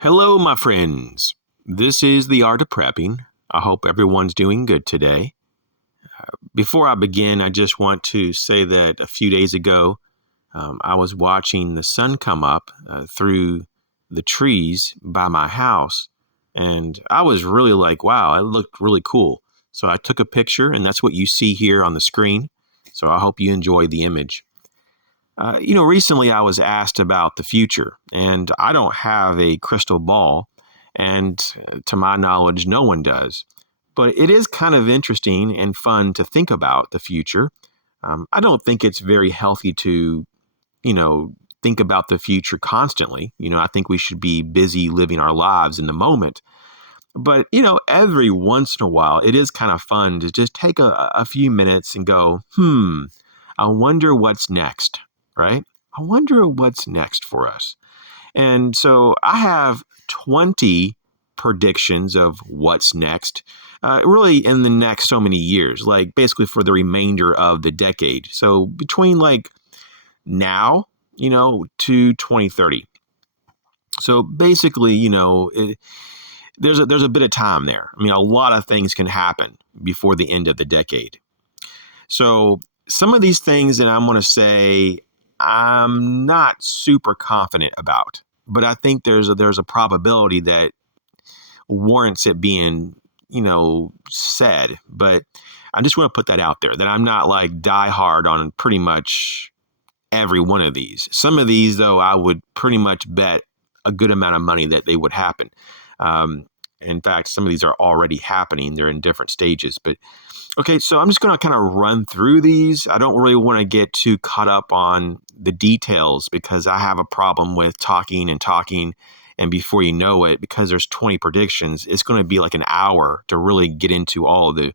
Hello, my friends. This is The Art of Prepping. I hope everyone's doing good today. Before I begin, I just want to say that a few days ago, I was watching the sun come up through the trees by my house, and I was really like, wow, it looked really cool. So I took a picture, and that's what you see here on the screen. So I hope you enjoy the image. Recently I was asked about the future, and I don't have a crystal ball, and to my knowledge, no one does. But it is kind of interesting and fun to think about the future. I don't think it's very healthy to, think about the future constantly. I think we should be busy living our lives in the moment. But, every once in a while, it is kind of fun to just take a few minutes and go, I wonder what's next, right? I wonder what's next for us. And so I have 20 predictions of what's next, really in the next so many years, like basically for the remainder of the decade. So between like now, to 2030. So basically, there's a bit of time there. I mean, a lot of things can happen before the end of the decade. So some of these things that I'm going to say, I'm not super confident about, but I think there's a probability that warrants it being, said. But I just want to put that out there, that I'm not like die hard on pretty much every one of these. Some of these, though, I would pretty much bet a good amount of money that they would happen. In fact, some of these are already happening. They're in different stages. But okay, so I'm just going to kind of run through these. I don't really want to get too caught up on the details because I have a problem with talking. And before you know it, because there's 20 predictions, it's going to be like an hour to really get into all the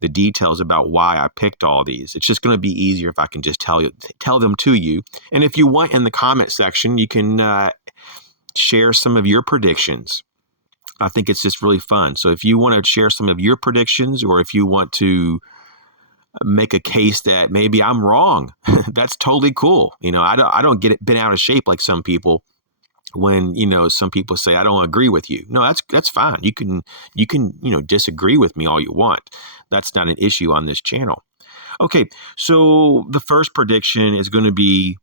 details about why I picked all these. It's just going to be easier if I can just tell them to you. And if you want, in the comment section, you can share some of your predictions. I think it's just really fun. So if you want to share some of your predictions, or if you want to make a case that maybe I'm wrong, that's totally cool. I don't get it bent out of shape like some people when, some people say, I don't agree with you. No, that's fine. You can, disagree with me all you want. That's not an issue on this channel. Okay. So the first prediction is going to be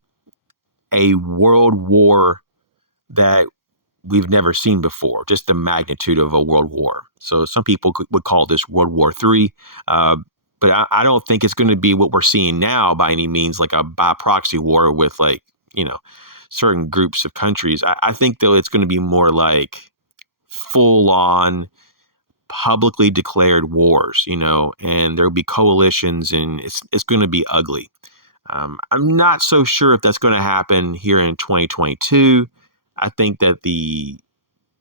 a world war that we've never seen before, just the magnitude of a world war. So some people would call this World War III, but I don't think it's going to be what we're seeing now by any means, like a by proxy war with certain groups of countries. I think, though, it's going to be more like full on publicly declared wars, and there'll be coalitions, and it's going to be ugly. I'm not so sure if that's going to happen here in 2022. I think that the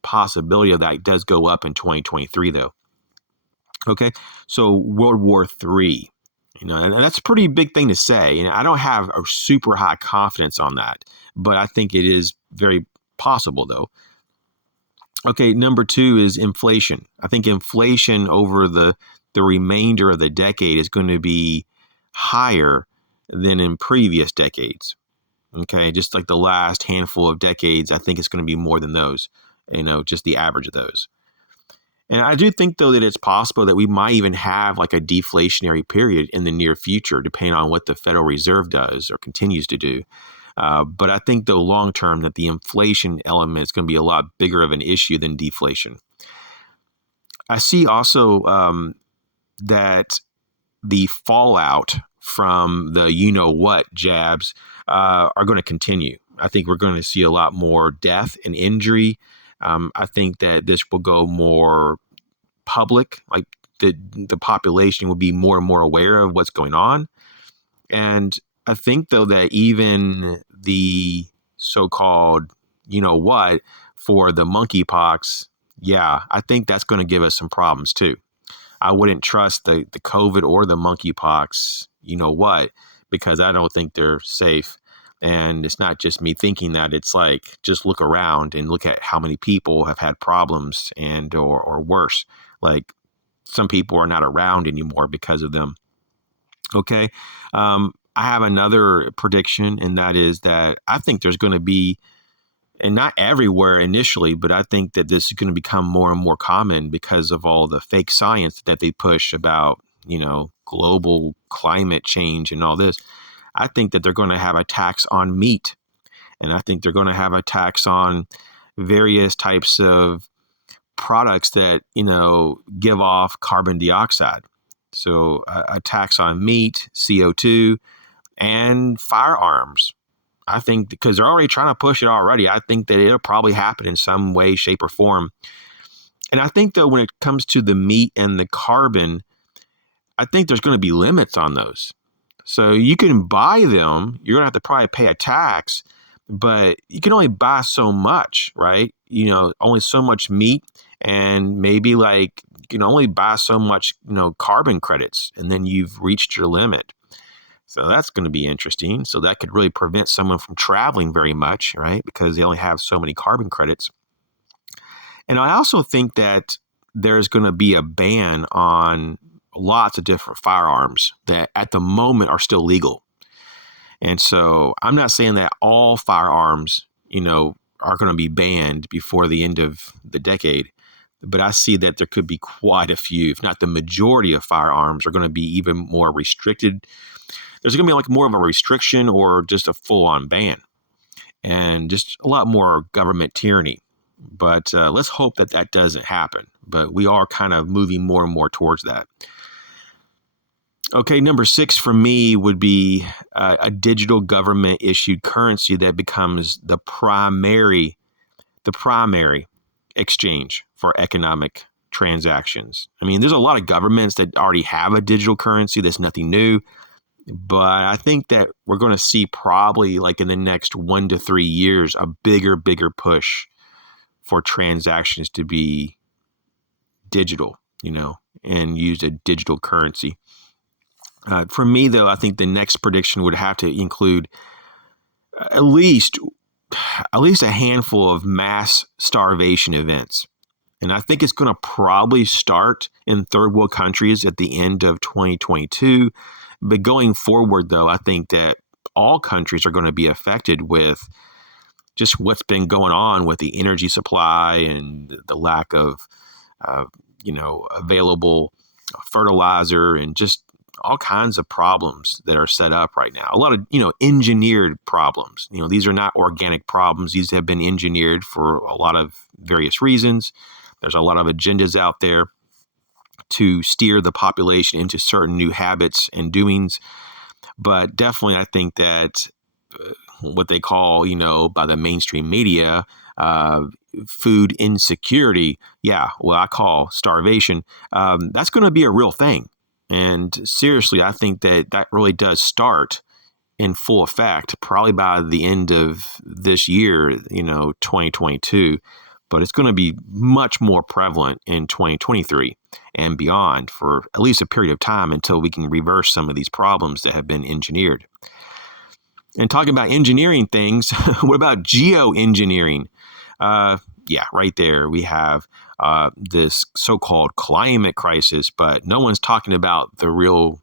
possibility of that does go up in 2023, though. Okay, so World War III, and that's a pretty big thing to say. I don't have a super high confidence on that, but I think it is very possible, though. Okay, number 2 is inflation. I think inflation over the remainder of the decade is going to be higher than in previous decades. Okay, just like the last handful of decades, I think it's going to be more than those, just the average of those. And I do think, though, that it's possible that we might even have like a deflationary period in the near future, depending on what the Federal Reserve does or continues to do. But I think, though, long term, that the inflation element is going to be a lot bigger of an issue than deflation. I see also that the fallout from the you-know-what jabs are going to continue. I think we're going to see a lot more death and injury. I think that this will go more public, like the population will be more and more aware of what's going on. And I think, though, that even the so-called, for the monkeypox, I think that's going to give us some problems too. I wouldn't trust the COVID or the monkeypox, because I don't think they're safe. And it's not just me thinking that. It's like, just look around and look at how many people have had problems and or worse. Like, some people are not around anymore because of them. Okay. I have another prediction, and that is that I think there's going to be and not everywhere initially, but I think that this is going to become more and more common because of all the fake science that they push about, global climate change and all this. I think that they're going to have a tax on meat, and I think they're going to have a tax on various types of products that, give off carbon dioxide. So a tax on meat, CO2, and firearms. I think because they're already trying to push it already, I think that it'll probably happen in some way, shape, or form. And I think, though, when it comes to the meat and the carbon, I think there's going to be limits on those. So you can buy them, you're going to have to probably pay a tax, but you can only buy so much, right? Only so much meat, and maybe like you can only buy so much, carbon credits, and then you've reached your limit. So that's going to be interesting. So that could really prevent someone from traveling very much, right? Because they only have so many carbon credits. And I also think that there's going to be a ban on lots of different firearms that at the moment are still legal. And so I'm not saying that all firearms, are going to be banned before the end of the decade. But I see that there could be quite a few, if not the majority of firearms are going to be even more restricted. There's going to be like more of a restriction or just a full-on ban, and just a lot more government tyranny. But let's hope that that doesn't happen. But we are kind of moving more and more towards that. Okay, number 6 for me would be a digital government issued currency that becomes the primary exchange for economic transactions. I mean, there's a lot of governments that already have a digital currency. That's nothing new. But I think that we're going to see probably like in the next 1 to 3 years, a bigger push for transactions to be digital, and use a digital currency. For me, though, I think the next prediction would have to include at least a handful of mass starvation events. And I think it's going to probably start in third world countries at the end of 2022. But going forward, though, I think that all countries are going to be affected with just what's been going on with the energy supply and the lack of, available fertilizer and just all kinds of problems that are set up right now. A lot of, engineered problems. These are not organic problems. These have been engineered for a lot of various reasons. There's a lot of agendas out there to steer the population into certain new habits and doings. But definitely, I think that what they call, by the mainstream media, food insecurity, what I call starvation, that's going to be a real thing. And seriously, I think that that really does start in full effect, probably by the end of this year, 2022. But it's going to be much more prevalent in 2023 and beyond for at least a period of time until we can reverse some of these problems that have been engineered. And talking about engineering things, what about geoengineering? Right there we have this so-called climate crisis, but no one's talking about the real,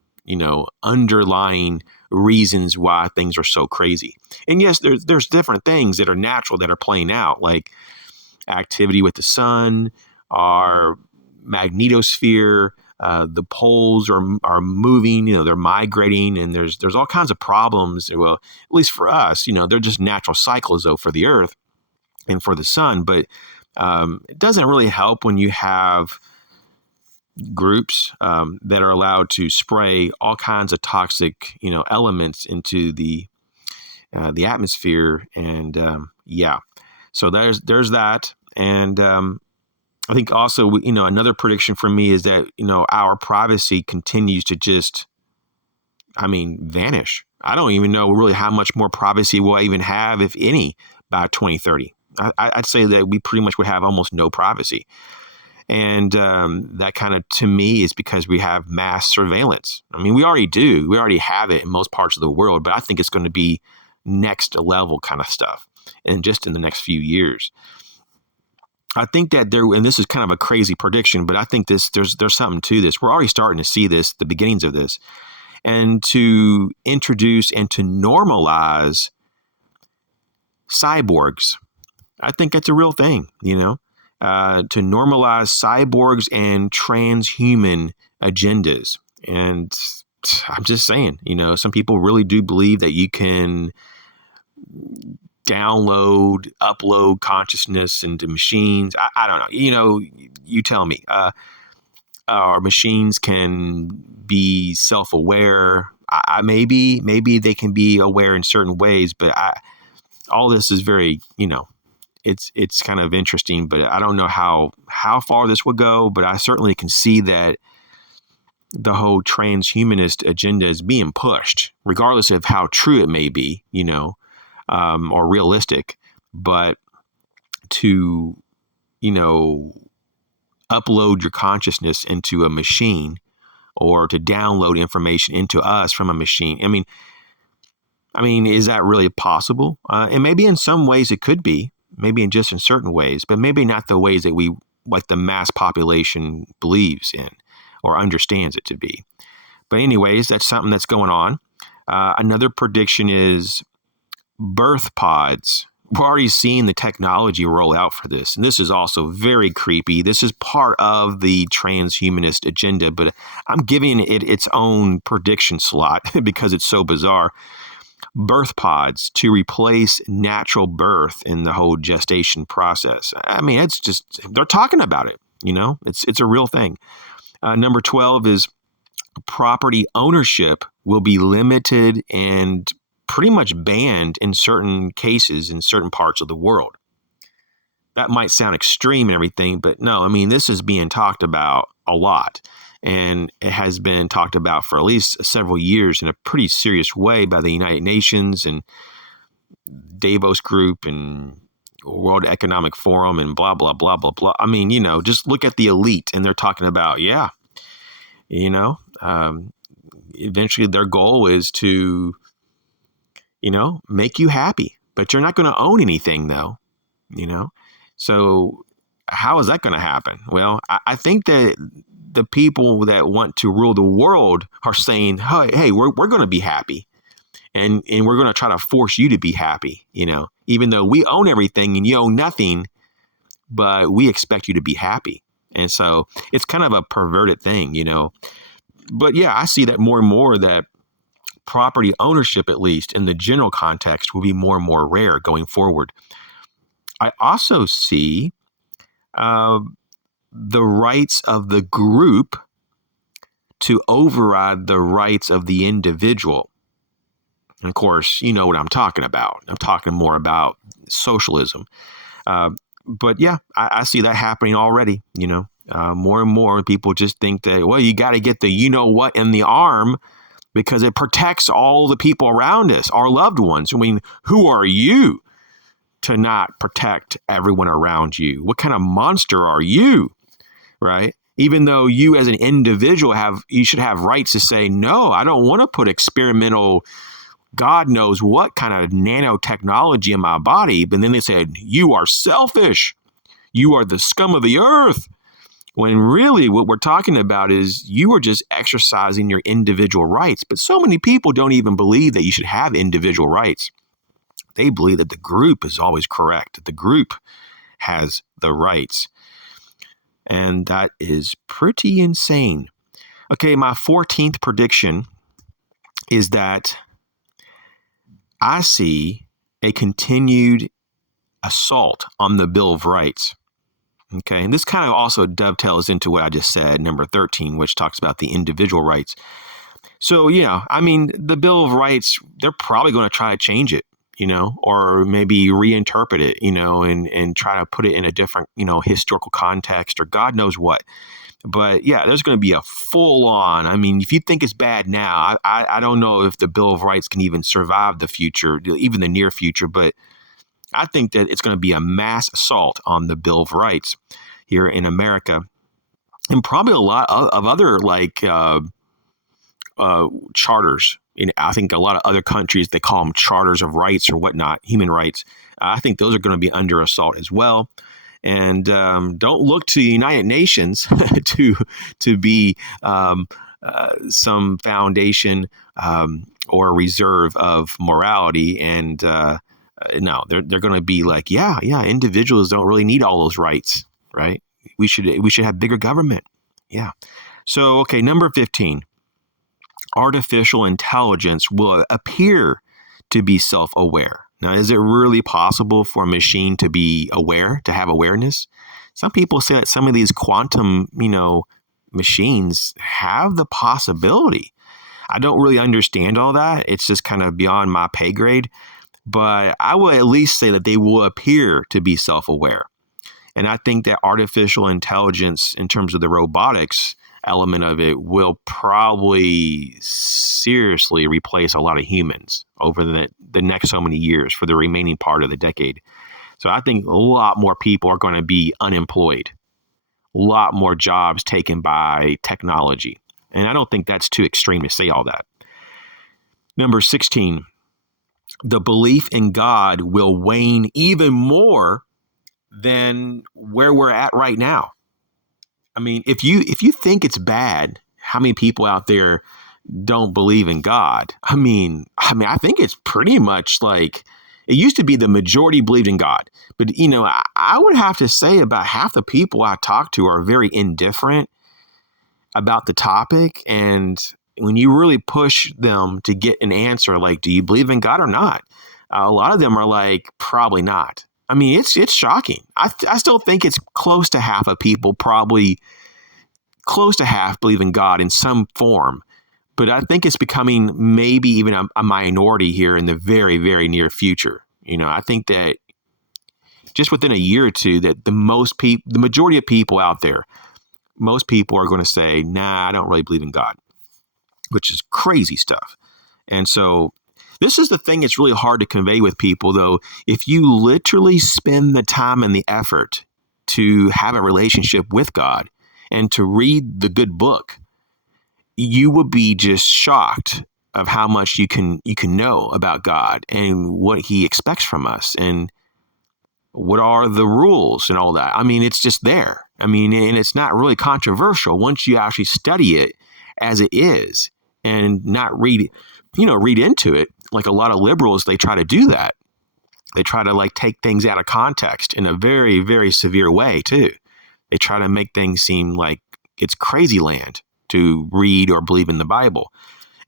underlying reasons why things are so crazy. And yes, there's different things that are natural that are playing out, like activity with the sun, our magnetosphere, the poles are moving, they're migrating, and there's all kinds of problems. Well, at least for us, they're just natural cycles though for the Earth and for the sun. But it doesn't really help when you have groups that are allowed to spray all kinds of toxic, elements into the atmosphere. And so there's that. And I think also, another prediction for me is that, our privacy continues to just, vanish. I don't even know really how much more privacy we'll even have, if any, by 2030. I'd say that we pretty much would have almost no privacy. And that kind of, to me, is because we have mass surveillance. We already do. We already have it in most parts of the world, but I think it's going to be next level kind of stuff, and just in the next few years. I think that and this is kind of a crazy prediction, but I think there's something to this. We're already starting to see this, the beginnings of this, and to introduce and to normalize cyborgs. I think it's a real thing, to normalize cyborgs and transhuman agendas. And I'm just saying, some people really do believe that you can upload consciousness into machines. I don't know. You tell me. Our machines can be self-aware. Maybe they can be aware in certain ways, but all this is very, it's kind of interesting, but I don't know how far this will go, but I certainly can see that the whole transhumanist agenda is being pushed, regardless of how true it may be, or realistic. But to, upload your consciousness into a machine or to download information into us from a machine. I mean, is that really possible? And maybe in some ways it could be, maybe in certain ways, but maybe not the ways that we, like the mass population believes in or understands it to be. But anyways, that's something that's going on. Another prediction is birth pods. We're already seeing the technology roll out for this. And this is also very creepy. This is part of the transhumanist agenda, but I'm giving it its own prediction slot because it's so bizarre. Birth pods to replace natural birth in the whole gestation process. I mean, it's just, they're talking about it, it's a real thing. Number 12 is property ownership will be limited and pretty much banned in certain cases in certain parts of the world. That might sound extreme and everything, but no, this is being talked about a lot. And it has been talked about for at least several years in a pretty serious way by the United Nations and Davos Group and World Economic Forum and blah, blah, blah, blah, blah. Just look at the elite and they're talking about, eventually their goal is to, make you happy, but you're not going to own anything though, So how is that going to happen? Well, I think that the people that want to rule the world are saying, hey, we're going to be happy. And we're going to try to force you to be happy, even though we own everything and you own nothing, but we expect you to be happy. And so it's kind of a perverted thing, But yeah, I see that more and more, that property ownership, at least in the general context, will be more and more rare going forward. I also see the rights of the group to override the rights of the individual. And of course, you know what I'm talking about. I'm talking more about socialism. But yeah, I see that happening already. More and more people just think that, well, you got to get the what in the arm because it protects all the people around us, our loved ones. Who are you to not protect everyone around you? What kind of monster are you, right? Even though you as an individual you should have rights to say, no, I don't want to put experimental, God knows what kind of nanotechnology in my body. But then they said, you are selfish. You are the scum of the earth. When really what we're talking about is you are just exercising your individual rights. But so many people don't even believe that you should have individual rights. They believe that the group is always correct, that the group has the rights. And that is pretty insane. Okay, my 14th prediction is that I see a continued assault on the Bill of Rights. Okay, and this kind of also dovetails into what I just said, number 13, which talks about the individual rights. So, the Bill of Rights, they're probably going to try to change it, or maybe reinterpret it, and try to put it in a different, historical context or God knows what. But yeah, there's going to be a full on. If you think it's bad now, I don't know if the Bill of Rights can even survive the future, even the near future. But I think that it's going to be a mass assault on the Bill of Rights here in America, and probably a lot of other charters. I think a lot of other countries, they call them charters of rights or whatnot, human rights. I think those are going to be under assault as well. And don't look to the United Nations to be some foundation or reserve of morality and No, they're going to be like, yeah, individuals don't really need all those rights, right? We should have bigger government. Yeah. So, okay, number 15, artificial intelligence will appear to be self-aware. Now, is it really possible for a machine to be aware, to have awareness? Some people say that some of these quantum, machines have the possibility. I don't really understand all that. It's just kind of beyond my pay grade. But I would at least say that they will appear to be self-aware. And I think that artificial intelligence, in terms of the robotics element of it, will probably seriously replace a lot of humans over the next so many years for the remaining part of the decade. So I think a lot more people are going to be unemployed, a lot more jobs taken by technology. And I don't think that's too extreme to say all that. Number 16, the belief in God will wane even more than where we're at right now. I mean, if you think it's bad, how many people out there don't believe in God? I mean, I think it's pretty much like it used to be the majority believed in God. But, I would have to say about half the people I talk to are very indifferent about the topic. And when you really push them to get an answer, like, do you believe in God or not? A lot of them are like, probably not. I mean, it's shocking. I still think it's close to half of people, probably close to half, believe in God in some form. But I think it's becoming maybe even a minority here in the very, very near future. I think that just within a year or two, that the majority of people out there, most people are going to say, nah, I don't really believe in God, which is crazy stuff. And so this is the thing that's really hard to convey with people, though. If you literally spend the time and the effort to have a relationship with God and to read the good book, you will be just shocked of how much you can know about God and what he expects from us and what are the rules and all that. I mean, it's just there. I mean, and it's not really controversial once you actually study it as it is and not read into it. Like a lot of liberals, they try to do that. They try to take things out of context in a very, very severe way too. They try to make things seem like it's crazy land to read or believe in the Bible.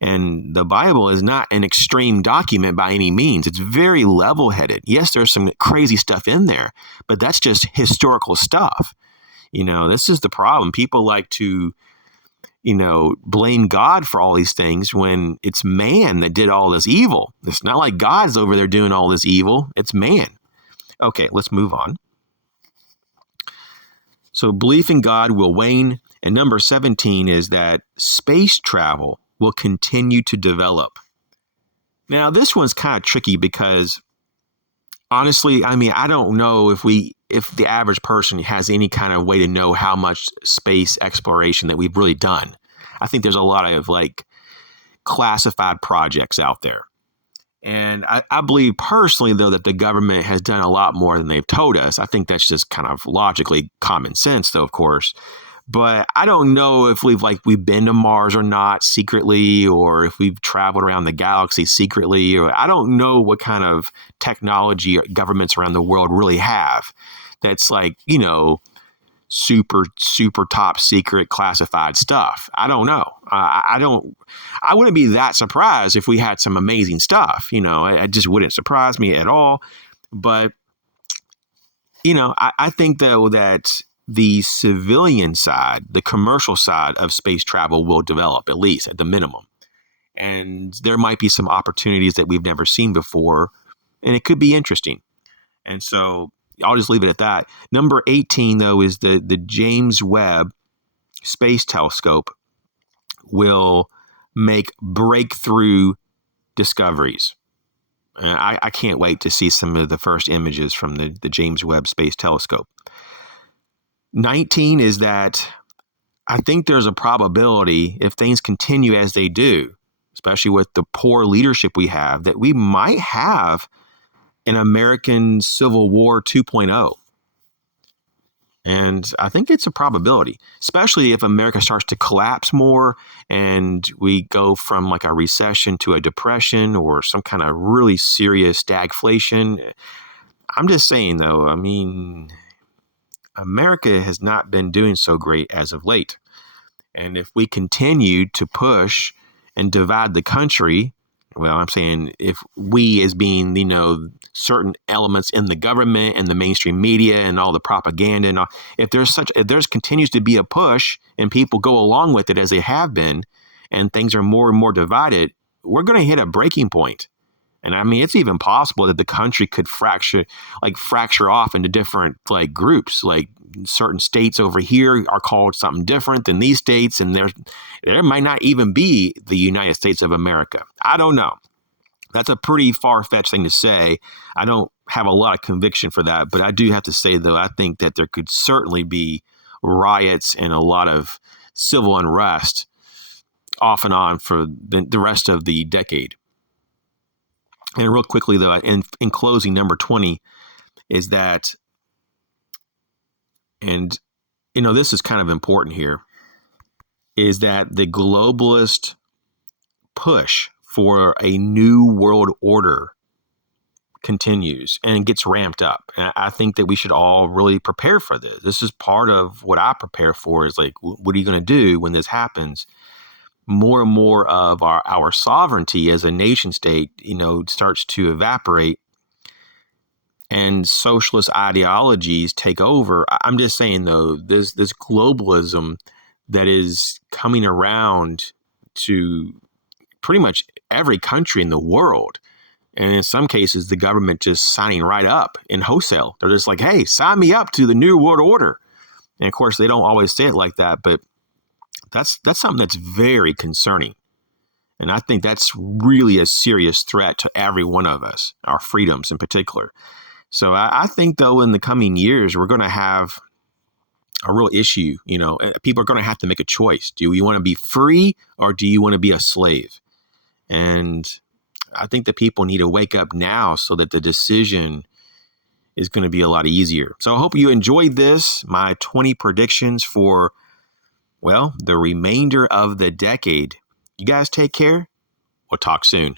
And the Bible is not an extreme document by any means. It's very level-headed. Yes, there's some crazy stuff in there, but that's just historical stuff. This is the problem. People like to, blame God for all these things when it's man that did all this evil. It's not like God's over there doing all this evil. It's man. Okay, let's move on. So belief in God will wane. And number 17 is that space travel will continue to develop. Now, this one's kind of tricky because honestly, I don't know if the average person has any kind of way to know how much space exploration that we've really done. I think there's a lot of classified projects out there. And I believe personally, though, that the government has done a lot more than they've told us. I think that's just kind of logically common sense, though, of course. But I don't know if we've been to Mars or not secretly, or if we've traveled around the galaxy secretly, or I don't know what kind of technology governments around the world really have that's super, super top secret classified stuff. I don't know. I wouldn't be that surprised if we had some amazing stuff. It just wouldn't surprise me at all. But, I think, though, that the civilian side, the commercial side of space travel will develop, at least at the minimum. And there might be some opportunities that we've never seen before, and it could be interesting. And so I'll just leave it at that. Number 18, though, is the James Webb Space Telescope will make breakthrough discoveries. I can't wait to see some of the first images from the James Webb Space Telescope. 19 is that I think there's a probability, if things continue as they do, especially with the poor leadership we have, that we might have an American Civil War 2.0. And I think it's a probability, especially if America starts to collapse more and we go from like a recession to a depression or some kind of really serious stagflation. I'm just saying, though, I mean, America has not been doing so great as of late. And if we continue to push and divide the country, well, I'm saying if we, as being, certain elements in the government and the mainstream media and all the propaganda and all, if there's continues to be a push and people go along with it as they have been, and things are more and more divided, we're going to hit a breaking point. And I mean, it's even possible that the country could fracture off into different like groups. Like certain states over here are called something different than these states, and there might not even be the United States of America. I don't know. That's a pretty far-fetched thing to say. I don't have a lot of conviction for that, but I do have to say, though, I think that there could certainly be riots and a lot of civil unrest off and on for the rest of the decade. And real quickly, though, in closing, number 20 is that, and, this is kind of important here, is that the globalist push for a new world order continues and gets ramped up. And I think that we should all really prepare for this. This is part of what I prepare for is like, what are you going to do when this happens? More and more of our sovereignty as a nation state, starts to evaporate and socialist ideologies take over. I'm just saying, though, this globalism that is coming around to pretty much every country in the world. And in some cases, the government just signing right up in wholesale. They're just like, hey, sign me up to the New World Order. And of course, they don't always say it like that, but that's something that's very concerning. And I think that's really a serious threat to every one of us, our freedoms in particular. So I think, though, in the coming years, we're going to have a real issue. People are going to have to make a choice. Do you want to be free or do you want to be a slave? And I think that people need to wake up now so that the decision is going to be a lot easier. So I hope you enjoyed this, my 20 predictions for, well, the remainder of the decade. You guys take care. We'll talk soon.